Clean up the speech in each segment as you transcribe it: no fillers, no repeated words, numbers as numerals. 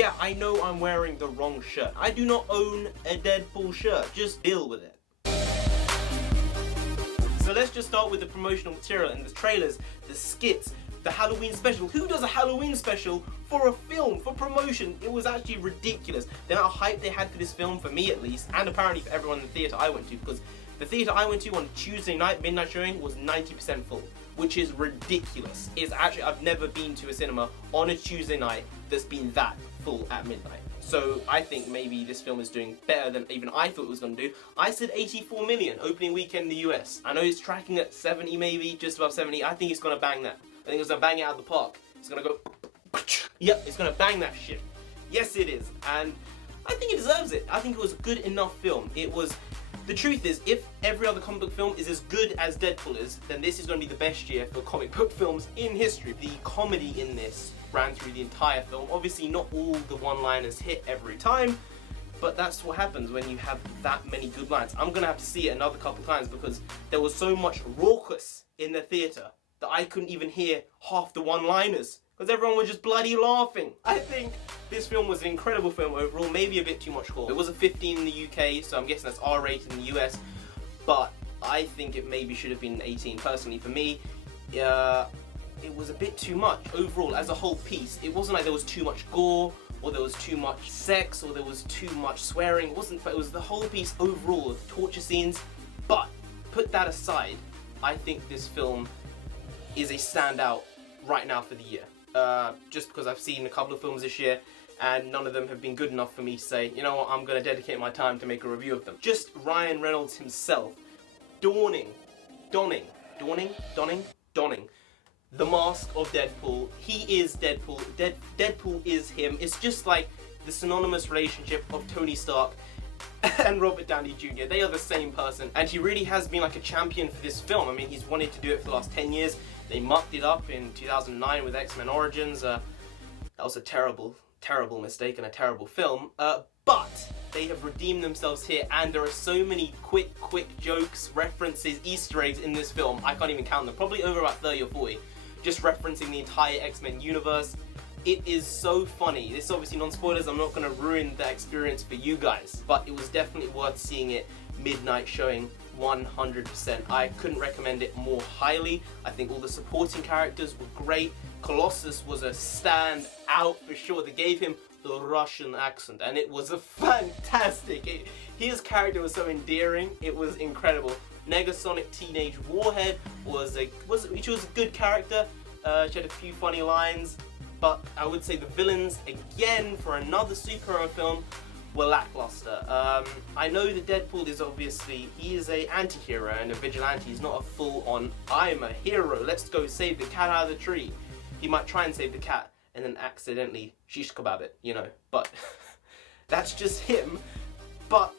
Yeah, I know I'm wearing the wrong shirt. I do not own a Deadpool shirt. Just deal with it. So let's just start with the promotional material and the trailers, the skits, the Halloween special. Who does a Halloween special for a film, for promotion? It was actually ridiculous. The amount of hype they had for this film, for me at least, and apparently for everyone in the theatre I went to, because the theatre I went to on Tuesday night, midnight showing, was 90% full, which is ridiculous. It's actually, I've never been to a cinema on a Tuesday night that's been that full at midnight. So I think maybe this film is doing better than even I thought it was going to do. I said 84 million opening weekend in the US. I know it's tracking at 70 maybe, just above 70. I think it's going to bang that. I think it's going to bang it out of the park. It's going to go, yep, it's going to bang that shit. Yes, it is. And I think it deserves it. I think it was a good enough film. It was, the truth is, if every other comic book film is as good as Deadpool is, then this is going to be the best year for comic book films in history. The comedy in this ran through the entire film. Obviously, not all the one-liners hit every time, but that's what happens when you have that many good lines. I'm going to have to see it another couple times because there was so much raucous in the theatre that I couldn't even hear half the one-liners because everyone was just bloody laughing. I think this film was an incredible film overall, maybe a bit too much gore. It was a 15 in the UK, so I'm guessing that's R-rated in the US, but I think it maybe should have been 18 personally for me. It was a bit too much overall as a whole piece. It wasn't like there was too much gore or there was too much sex or there was too much swearing. It wasn't, but it was the whole piece overall of torture scenes. But put that aside, I think this film is a standout right now for the year. Just because I've seen a couple of films this year and none of them have been good enough for me to say, you know what, I'm going to dedicate my time to make a review of them. Just Ryan Reynolds himself donning the mask of Deadpool. He is Deadpool. Deadpool is him. It's just like the synonymous relationship of Tony Stark and Robert Downey Jr. They are the same person, and he really has been like a champion for this film. I mean, he's wanted to do it for the last 10 years. They mucked it up in 2009 with X-Men Origins. That was a terrible mistake and a terrible film. But they have redeemed themselves here, and there are so many quick jokes, references, Easter eggs in this film. I can't even count them. Probably over about 30 or 40. Just referencing the entire X-Men universe. It is so funny. This is obviously non-spoilers. I'm not going to ruin the experience for you guys, but it was definitely worth seeing it midnight showing 100%. I couldn't recommend it more highly. I think all the supporting characters were great. Colossus was a standout for sure. They gave him the Russian accent and it was a fantastic. His character was so endearing. It was incredible. Negasonic Teenage Warhead was a good character. She had a few funny lines, but I would say the villains, again, for another superhero film, were lackluster. I know that Deadpool is obviously, he is a anti-hero and a vigilante. He's not a full-on, I'm a hero, let's go save the cat out of the tree. He might try and save the cat and then accidentally shish kebab it, you know, but that's just him. But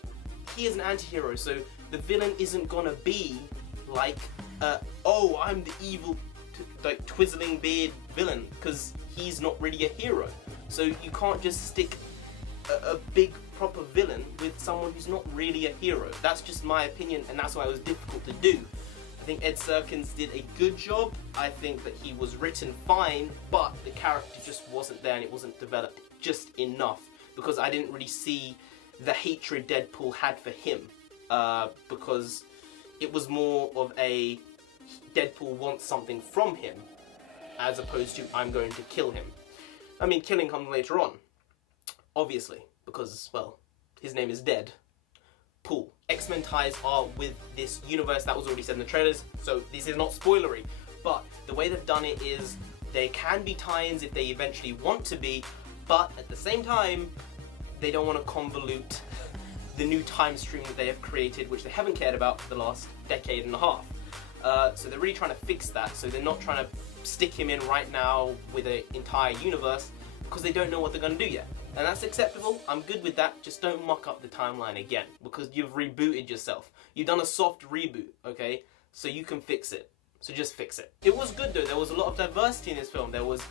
he is an anti-hero, so the villain isn't gonna be like, oh, I'm the evil, like, twizzling beard villain, because he's not really a hero. So you can't just stick a big proper villain with someone who's not really a hero. That's just my opinion, and that's why it was difficult to do. I think Ed Serkins did a good job. I think that he was written fine, but the character just wasn't there and it wasn't developed just enough, because I didn't really see the hatred Deadpool had for him, because it was more of a Deadpool wants something from him as opposed to I'm going to kill him. I mean, killing comes later on, obviously, because, well, his name is Deadpool. X-Men ties are with this universe. That was already said in the trailers, so this is not spoilery, but the way they've done it is there can be tie-ins if they eventually want to be, but at the same time they don't want to convolute the new time stream that they have created, which they haven't cared about for the last decade and a half. So they're really trying to fix that, so they're not trying to stick him in right now with an entire universe, because they don't know what they're going to do yet. And that's acceptable, I'm good with that, just don't muck up the timeline again, because you've rebooted yourself. You've done a soft reboot, okay? So you can fix it. So just fix it. It was good though, there was a lot of diversity in this film. There was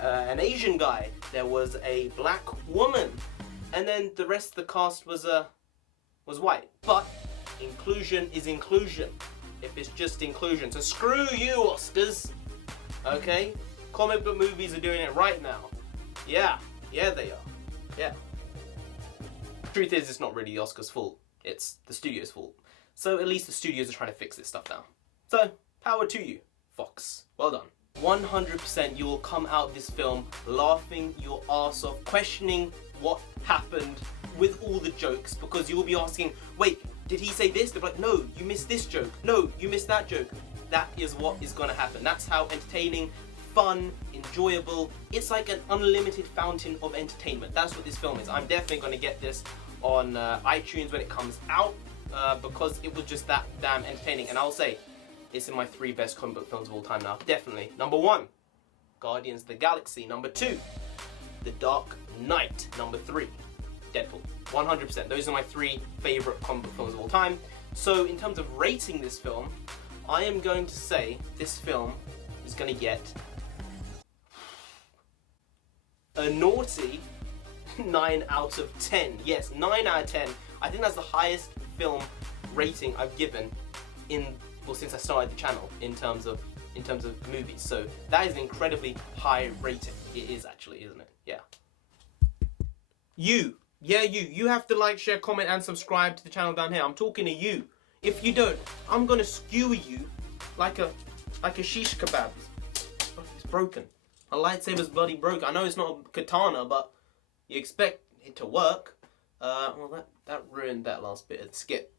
an Asian guy, there was a black woman, and then the rest of the cast was white. But inclusion is inclusion, if it's just inclusion. So screw you, Oscars, okay? Comic book movies are doing it right now. Yeah, they are. Yeah. Truth is, it's not really the Oscars' fault. It's the studio's fault. So at least the studios are trying to fix this stuff now. So, power to you, Fox. Well done. 100% you will come out of this film laughing your ass off, questioning what happened with all the jokes, because you will be asking, wait, did he say this? They'll be like, no, you missed this joke. No, you missed that joke. That is what is going to happen. That's how entertaining, fun, enjoyable. It's like an unlimited fountain of entertainment. That's what this film is. I'm definitely going to get this on iTunes when it comes out because it was just that damn entertaining. And I'll say, it's in my 3 best comic book films of all time now. Definitely. Number 1, Guardians of the Galaxy. Number 2, The Dark Knight. Number 3, Deadpool. 100%. Those are my 3 favorite comic book films of all time. So in terms of rating this film, I am going to say this film is going to get a naughty 9 out of 10. Yes, 9 out of 10. I think that's the highest film rating I've given since I started the channel in terms of movies. So that is an incredibly high rating. It is actually, isn't it? Yeah. You have to like, share, comment, and subscribe to the channel down here. I'm talking to you. If you don't, I'm gonna skewer you like a shish kebab. It's broken. A lightsaber's bloody broken. I know it's not a katana, but you expect it to work. Well, that ruined that last bit of the skip.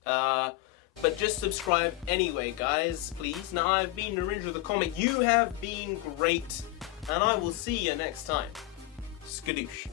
But just subscribe anyway, guys, please. Now, I've been Narendra the Comic. You have been great, and I will see you next time. Skadoosh.